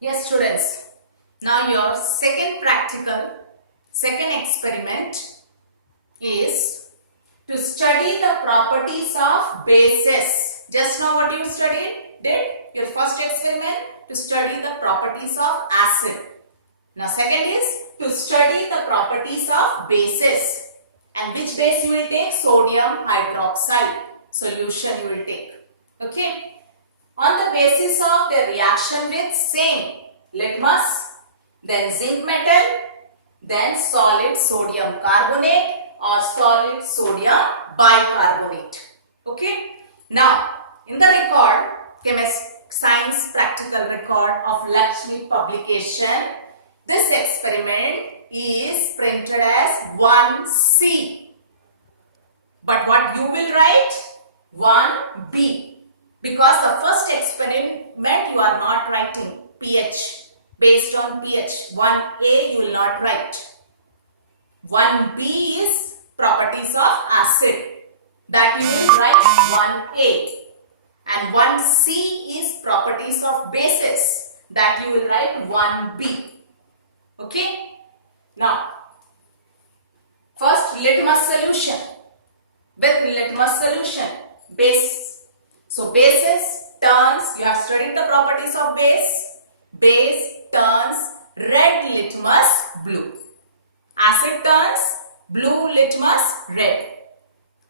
Yes, students. Now your second experiment is to study the properties of bases. Just now what you did? Your first experiment to study the properties of acid. Now second is to study the properties of bases. And which base you will take? Sodium hydroxide solution you will take. Okay. On the basis of the reaction with same litmus, then zinc metal, then solid sodium carbonate or solid sodium bicarbonate. Okay. Now, in the record, Science Practical Record of Lakshmi publication, this experiment is printed as 1C. But what you will write? 1B. Because the first experiment you are not writing pH, based on pH. 1A you will not write. 1B is properties of acid, that you will write 1A. And 1C is properties of bases, that you will write 1B. Okay. Now, first litmus solution. With litmus solution, base. So bases turns, you have studied the properties of base. Base turns red litmus blue. Acid turns blue litmus red.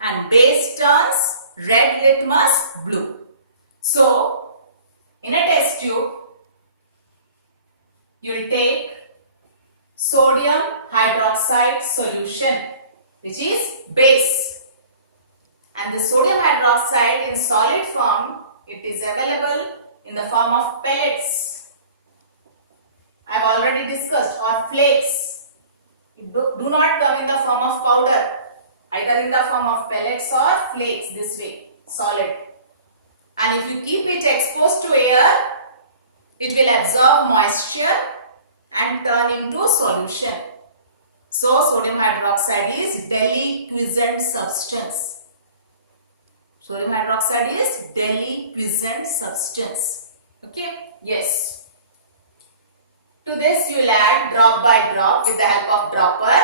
And base turns red litmus blue. So, in a test tube, you will take sodium hydroxide solution, which is base. And the sodium hydroxide in solid form, it is available in the form of pellets. I have already discussed, or flakes. It do not come in the form of powder, either in the form of pellets or flakes, this way, solid. And if you keep it exposed to air, it will absorb moisture and turn into solution. So, sodium hydroxide is deliquescent substance. Sodium hydroxide is deliquescent substance. Okay? Yes. To this you will add drop by drop with the help of dropper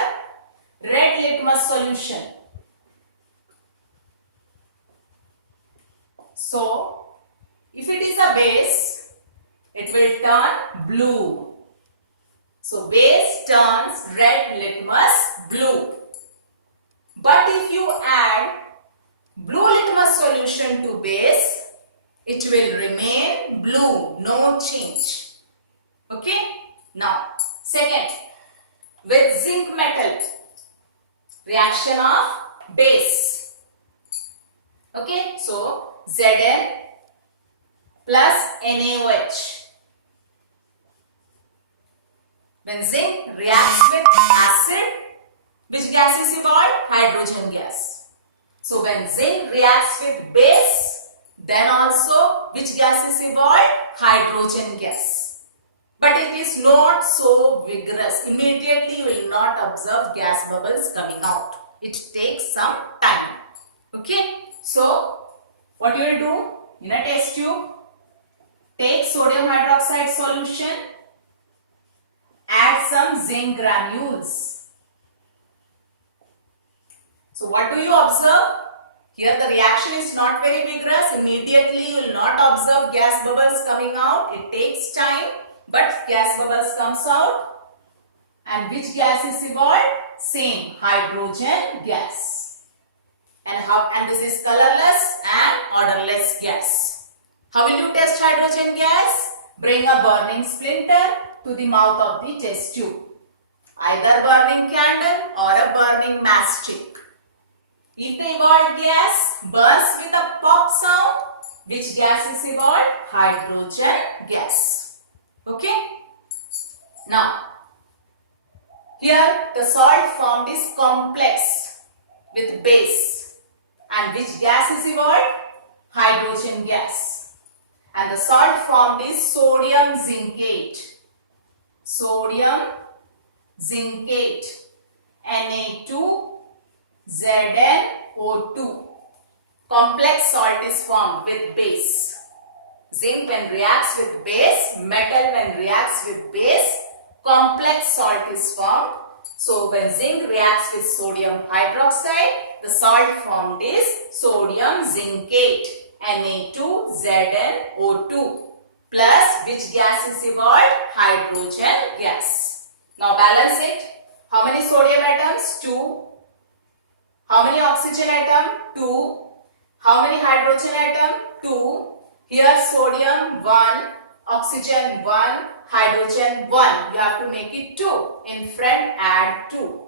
red litmus solution. So, if it is a base, it will turn blue. So, base turns red litmus blue. But if you add blue litmus solution to base, it will remain blue, no change. Okay? Now, second, with zinc metal, reaction of base. Okay? So, Zn plus NaOH. When zinc reacts with acid, which gas is evolved? Hydrogen gas. So, when zinc reacts with base, then also which gas is evolved? Hydrogen gas. But it is not so vigorous. Immediately you will not observe gas bubbles coming out. It takes some time. Okay. So, what you will do in a test tube? Take sodium hydroxide solution. Add some zinc granules. So, what do you observe? Here the reaction is not very vigorous. Immediately you will not observe gas bubbles coming out. It takes time, but gas bubbles comes out. And which gas is evolved? Same, hydrogen gas. And this is colorless and odorless gas. How will you test hydrogen gas? Bring a burning splinter to the mouth of the test tube. Either burning candle or a burning matchstick. If the evolved gas bursts with a pop sound, which gas is evolved? Hydrogen gas. Okay? Now, here the salt formed is complex with base. And which gas is evolved? Hydrogen gas. And the salt formed is sodium zincate. Sodium zincate. Na2ZnO2. Complex salt is formed with base. zinc when reacts with base, metal when reacts with base, complex salt is formed. So when zinc reacts with sodium hydroxide, the salt formed is sodium zincate, Na2ZnO2. Plus which gas is evolved? Hydrogen gas. Now balance it. How many sodium atoms? 2. How many oxygen atom? 2. How many hydrogen atom? 2. Here sodium 1, oxygen 1, hydrogen 1. You have to make it 2. In front add 2.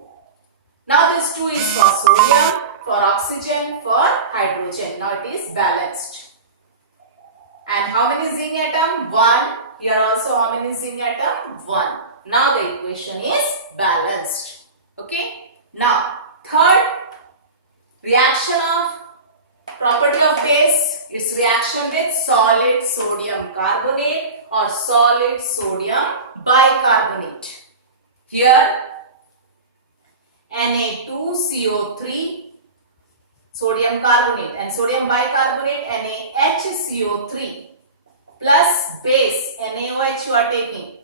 Now this 2 is for sodium, for oxygen, for hydrogen. Now it is balanced. And how many zinc atom? 1. Here also how many zinc atom? 1. Now the equation is balanced. Okay. Now third reaction of property of base, its reaction with solid sodium carbonate or solid sodium bicarbonate. Here Na2CO3 sodium carbonate and sodium bicarbonate NaHCO3 plus base NaOH you are taking.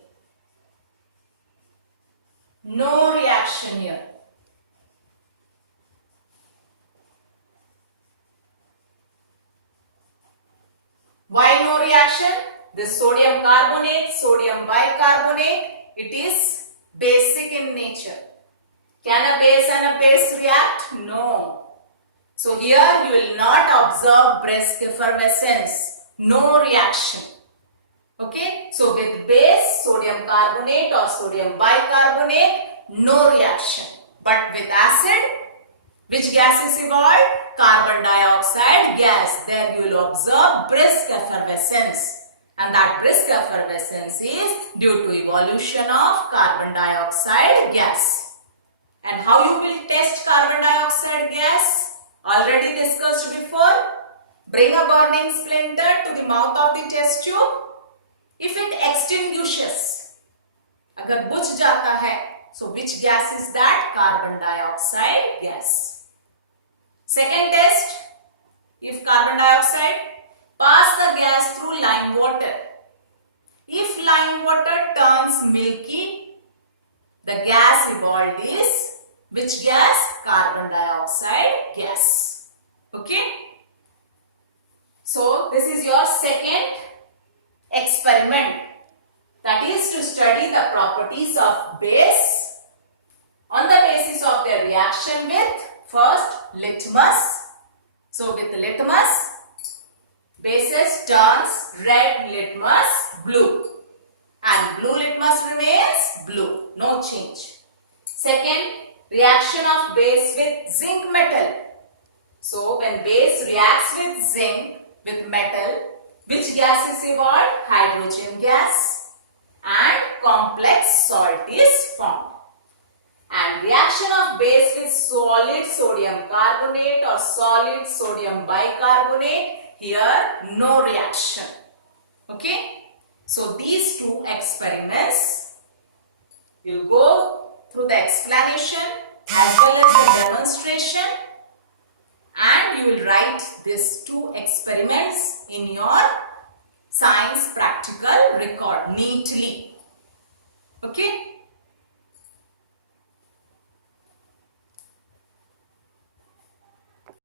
No reaction here. Why no reaction? This sodium carbonate, sodium bicarbonate, it is basic in nature. Can a base and a base react? No. So here you will not observe brisk effervescence. No reaction. Okay. So with base, sodium carbonate or sodium bicarbonate, no reaction. But with acid, which gas is evolved? Carbon dioxide gas. There you will observe brisk effervescence. And that brisk effervescence is due to evolution of carbon dioxide gas. And how you will test carbon dioxide gas? Already discussed before. Bring a burning splinter to the mouth of the test tube. If it extinguishes, agar बुझ जाता है, so which gas is that? Carbon dioxide gas. Second test, if carbon dioxide pass the gas through lime water. If lime water turns milky, the gas evolved is which gas? Carbon dioxide gas. Okay. So this is your second experiment, that is to study the properties of base on the basis of their reaction with first litmus. So with litmus, bases turns red litmus blue and blue litmus remains blue, no change. Second, reaction of base with zinc metal. So when base reacts with zinc with metal, which gas is evolved? Hydrogen gas, and complex salt is formed. And reaction of base with solid sodium carbonate or solid sodium bicarbonate, here no reaction. Okay. So these two experiments, you'll go through the explanation as well as the demonstration, and you will write these two experiments in your science practical record neatly. Okay.